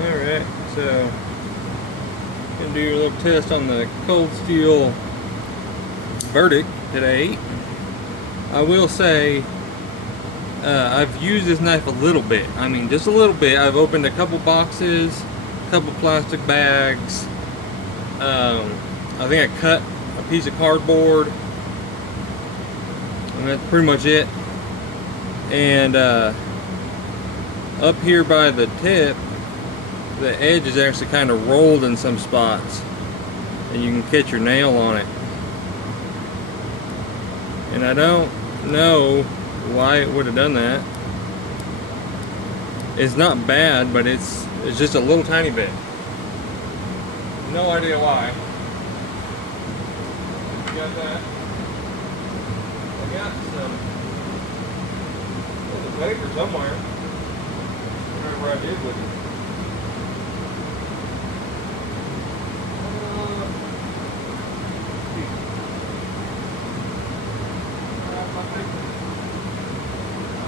Alright, so gonna do a little test on the Coldsteel Verdict today. I will say I've used this knife a little bit. I mean, just a little bit. I've opened a couple boxes, a couple plastic bags. I think I cut a piece of cardboard, and that's pretty much it. And up here by the tip, the edge is actually kind of rolled in some spots, and you can catch your nail on it. And I don't know why it would have done that. It's not bad, but it's just a little tiny bit. No idea why. Got that. I got some. There's a paper somewhere. Whatever I did with it.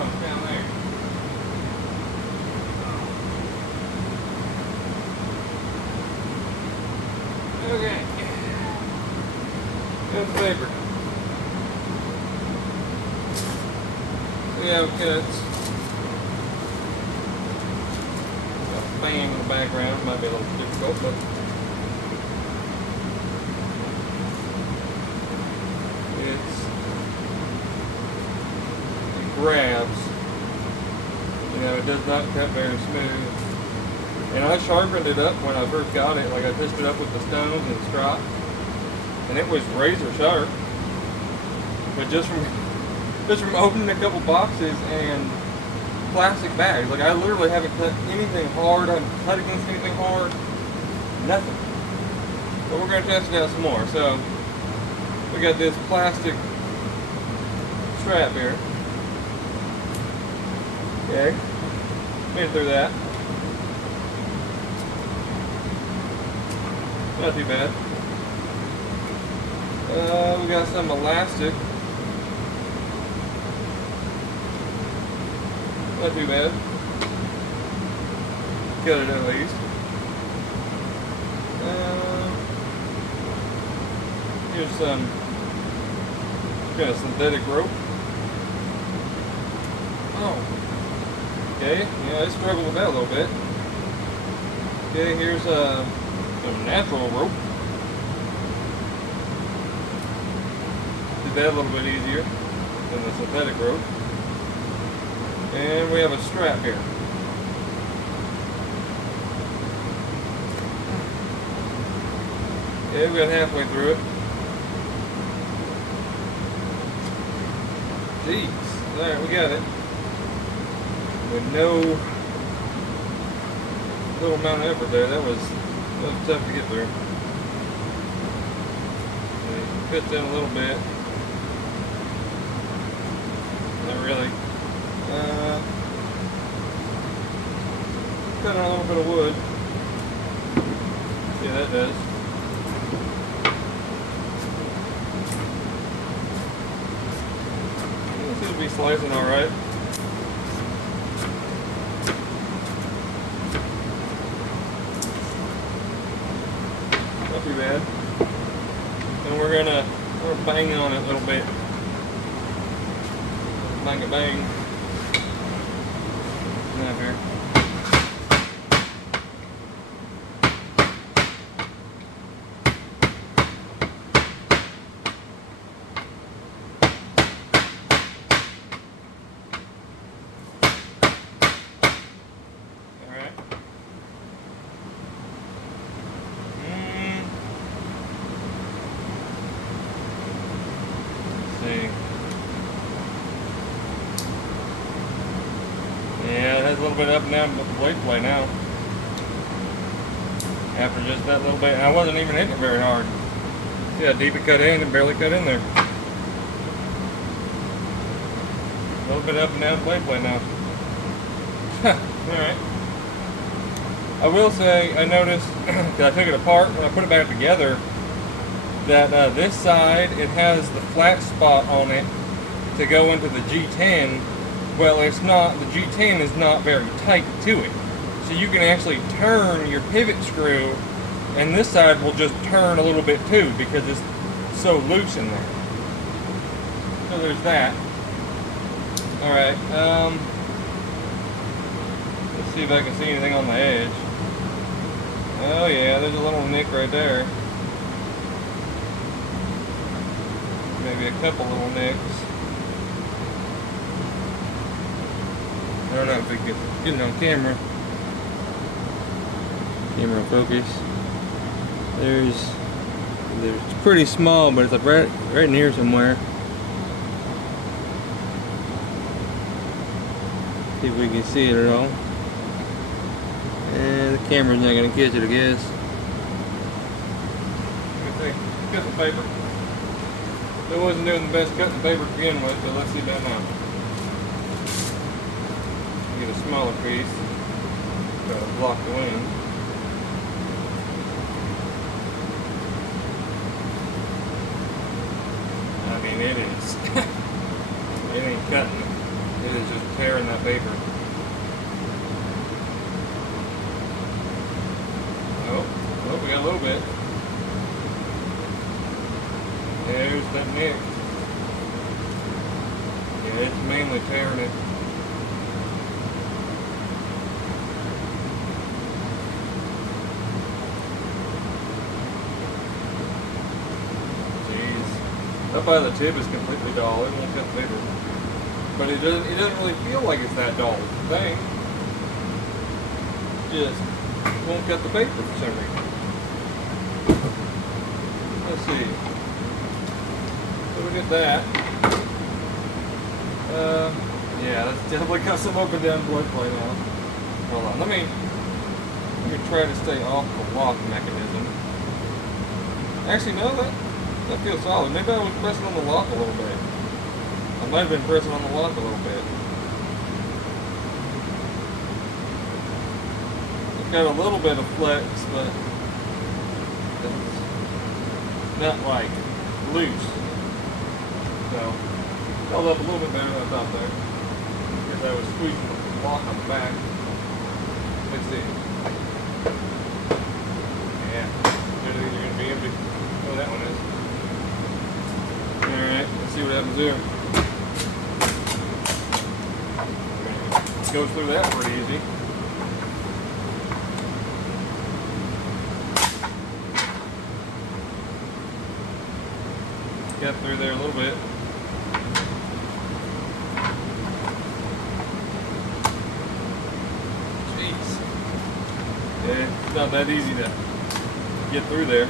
Oh, down there. Okay. Good paper. We have cuts. A fan in the background might be a little difficult, but it grabs. You know, it does not cut very smooth. And I sharpened it up when I first got it. Like, I touched it up with the stones and strop, and it was razor sharp. But just from opening a couple boxes and plastic bags, like, I literally haven't cut anything hard. I haven't cut against anything hard. Nothing. But we're gonna test it out some more. So we got this plastic strap here. Okay, made it through that. Not too bad. We got some elastic. Not too bad. Cut it at least. Here's some kind of synthetic rope. Oh. Okay, yeah, I struggled with that a little bit. Okay, here's some natural rope. Did that a little bit easier than the synthetic rope. And we have a strap here. Okay, we got halfway through it. Jeez. Alright, we got it. With no little amount of effort there. That was tough to get through. It fits in a little bit. Not really. Cut on a little bit of wood. Yeah, that does. It seems to be slicing alright. Not too bad. And we're gonna bang on it a little bit. Bang a bang. Knife here. Alright. See. Yeah, it has a little bit up and down with the blade play now. After just that little bit, and I wasn't even hitting it very hard. See how deep it cut in and barely cut in there. A little bit up and down blade play now. Alright. I will say, I noticed, because I took it apart and I put it back together, that this side, it has the flat spot on it to go into the G10. Well, it's not, the G10 is not very tight to it. So you can actually turn your pivot screw, and this side will just turn a little bit too because it's so loose in there. So there's that. Alright, let's see if I can see anything on the edge. Oh yeah, there's a little nick right there. Maybe a couple little nicks. I don't know if we can get it on camera. Camera focus. There's it's pretty small, but it's like right in here somewhere. See if we can see it at all. And the camera's not gonna catch it, I guess. Cut the paper. It wasn't doing the best cutting paper to begin with, but let's see that now. Get a smaller piece. Try to block the wind. I mean, it is. It ain't cutting. It is just tearing that paper. Oh, we got a little bit. There's that nick. Yeah, it's mainly tearing it. Jeez. Up by the tip is completely dull. It won't cut the paper. But it doesn't really feel like it's that dull thing. Just won't cut the paper for some reason. Let's see. So we did that. Yeah, that's definitely got some up and down blood play now. Hold on, let me try to stay off the lock mechanism. Actually, no, that feels solid. Maybe I was pressing on the lock a little bit. I might have been pressing on the lock a little bit. It's got a little bit of flex, but it's not like loose. So, held up a little bit better than I thought there. Because I was squeezing the lock on the back. Let's see. Yeah, these are going to be empty. Oh, that one is. Alright, let's see what happens here. Goes through that pretty easy. Got through there a little bit. Jeez. Yeah, it's not that easy to get through there.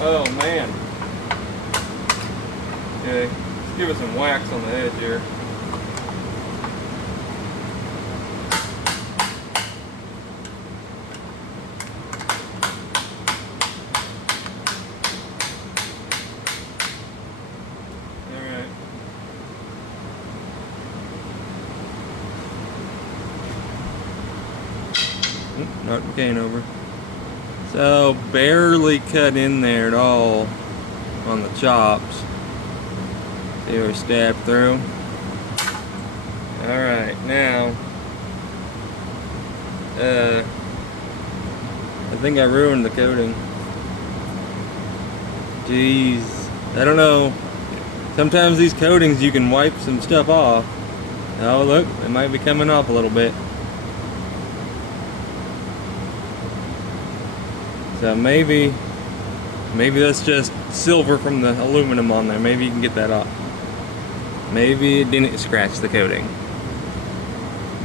Oh man. Okay, let's give it some wax on the edge here. Not decaying over. So barely cut in there at all on the chops. They were stabbed through. Alright, now I think I ruined the coating. Jeez. I don't know. Sometimes these coatings you can wipe some stuff off. Oh look, it might be coming off a little bit. So maybe that's just silver from the aluminum on there. Maybe you can get that off. Maybe it didn't scratch the coating.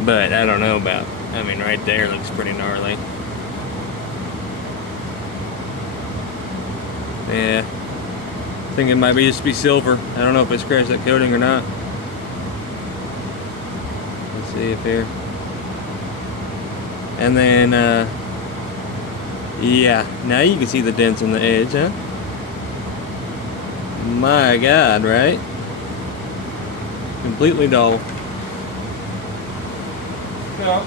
But I don't know about. I mean, right there looks pretty gnarly. Yeah. I think it might be just be silver. I don't know if it scratched that coating or not. Let's see if here. And then, yeah, now you can see the dents on the edge, huh? My God, right? Completely dull. No,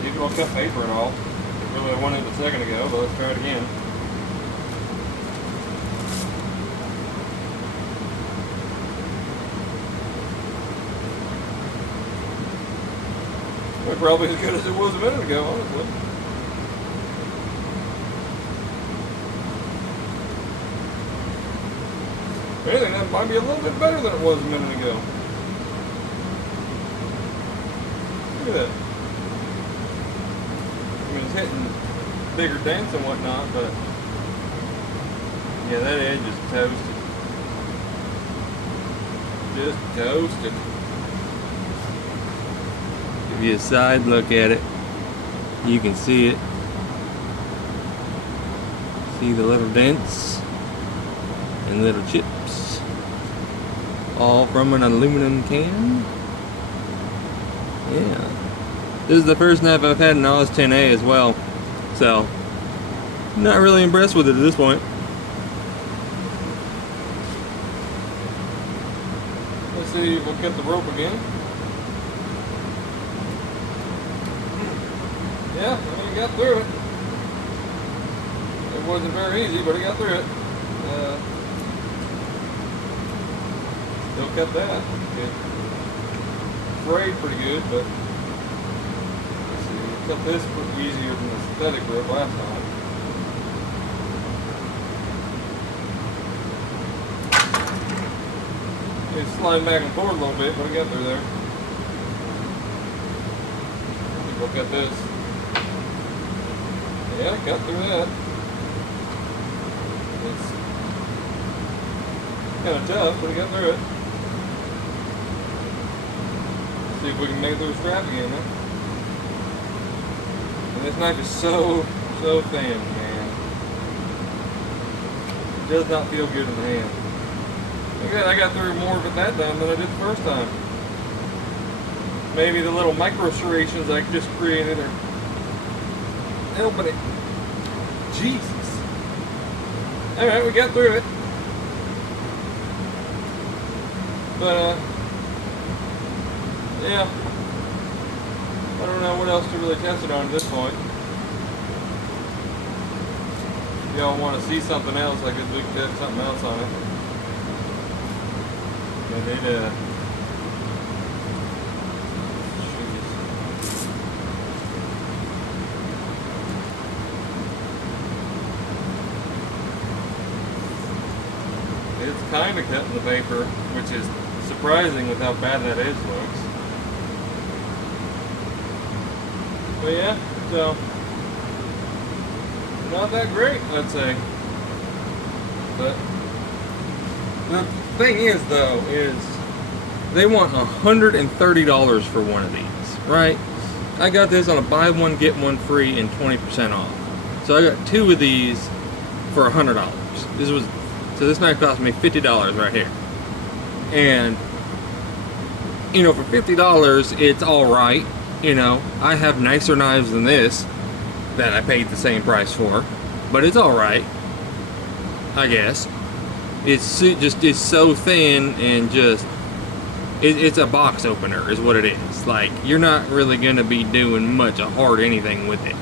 see if it'll cut paper at all. It really wanted a second ago, but let's try it again. They're probably as good as it was a minute ago, honestly. If anything, that might be a little bit better than it was a minute ago. Look at that. I mean, it's hitting bigger dents and whatnot, but yeah, that edge is toasted. Just toasted. Give you a side look at it. You can see it. See the little dents and little chips. All from an aluminum can. Yeah. This is the first knife I've had an Oz 10A as well. So, not really impressed with it at this point. Let's see if we'll cut the rope again. Yeah, I mean, got through it. It wasn't very easy, but I got through it. Still cut that. It frayed pretty good, but let's see, we cut this pretty easier than the synthetic rope last time. It's sliding back and forth a little bit, but I got through there. I think we'll cut this. Yeah, I cut through that. It's kind of tough, but I got through it. See if we can make it through the strap again, huh? And this knife is so thin, man. It does not feel good in the hand. Look at that, I got through more of it that time than I did the first time. Maybe the little micro serrations I just created are helping it. Jesus. Alright, we got through it. But, yeah. I don't know what else to really test it on at this point. If y'all want to see something else, I guess we can test something else on it. And it, it's kind of cut in the paper, which is surprising with how bad that edge looks. But yeah, so not that great, I'd say. But the thing is, though, is they want $130 for one of these, right? I got this on a buy one get one free and 20% off. So I got two of these for $100. So this knife cost me $50 right here. And you know, for $50 it's alright. You know, I have nicer knives than this that I paid the same price for, but it's alright, I guess. It's so thin and just it's a box opener is what it is. Like, you're not really gonna be doing much of hard anything with it.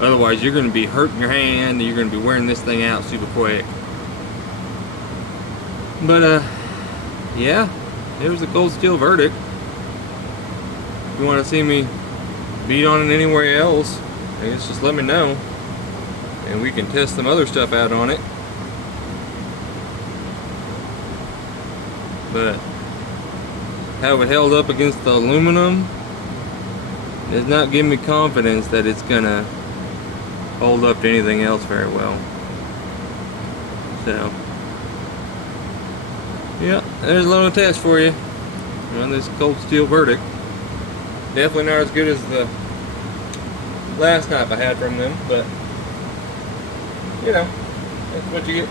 Otherwise you're gonna be hurting your hand, you're gonna be wearing this thing out super quick. But yeah, it was the Coldsteel Verdict. If you want to see me beat on it anywhere else, I guess just let me know, and we can test some other stuff out on it. But how it held up against the aluminum does not give me confidence that it's gonna hold up to anything else very well. So yeah, there's a little test for you on this Coldsteel Verdict. Definitely not as good as the last knife I had from them, but you know, that's what you get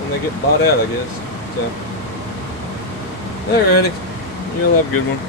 when they get bought out, I guess. So, alrighty, you'll have a good one.